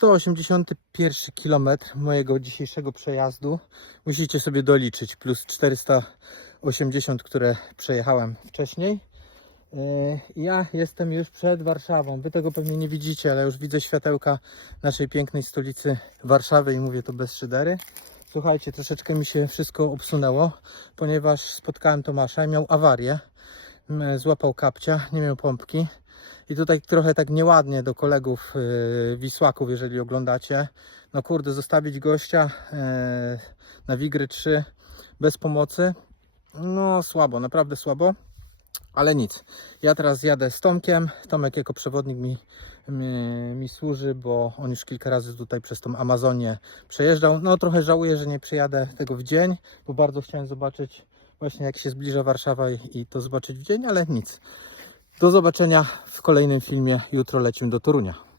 181 km mojego dzisiejszego przejazdu. Musicie sobie doliczyć plus 480, które przejechałem wcześniej. Yy, Ja jestem już przed Warszawą. Wy tego pewnie nie widzicie, ale już widzę światełka naszej pięknej stolicy Warszawy i mówię to bez szydery. Słuchajcie, troszeczkę mi się wszystko obsunęło, ponieważ spotkałem Tomasza i miał awarię. Złapał kapcia, nie miał pompki. I tutaj trochę tak nieładnie do kolegów yy, Wisłaków, jeżeli oglądacie. No kurde, zostawić gościa yy, na Wigry 3 bez pomocy. No słabo, naprawdę słabo. Ale nic. Ja teraz jadę z Tomkiem. Tomek jako przewodnik mi, mi, mi służy, bo on już kilka razy tutaj przez tą Amazonię przejeżdżał. No trochę żałuję, że nie przyjadę tego w dzień, bo bardzo chciałem zobaczyć właśnie jak się zbliża Warszawa i, i to zobaczyć w dzień, ale nic. Do zobaczenia w kolejnym filmie. Jutro lecimy do Torunia.